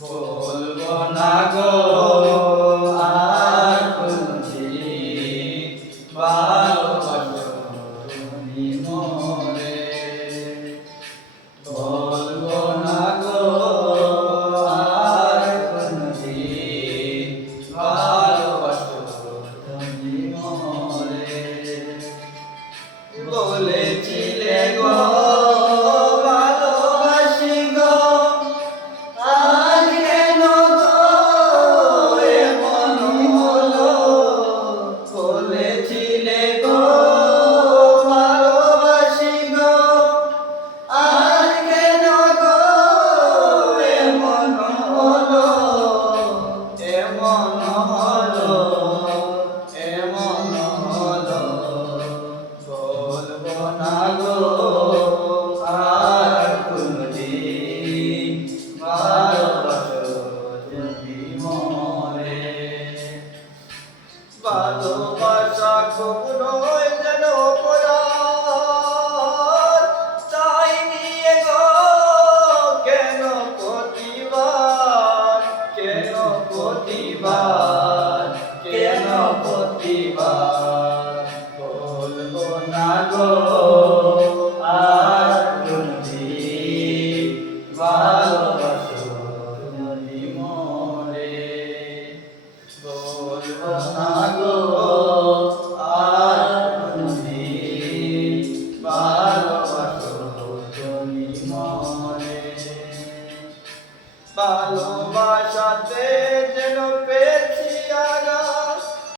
বলবো না গো আর কোনদিন ভালোবাসো তুমি মোরে। বলবো না গো আর কোনদিন ভালোবাসো তুমি মোরে। বলেছিলে গো ভালোবাসি গো, আজ কেন গো এমন হলো। বলেছিলে গো ভালোবাসি গো, আজ কেন গো এমন হলো। এমন হলো, এমন হলো। বলবো না গো আর কোনদিন ভালোবাসো তুমি মোরে। ভালোবাসা কখনোই যেন অপরাধ, তাই নিয়ে গো কেন প্রতিবার, কেন প্রতিবার, কেন প্রতিবার। বলবো না গো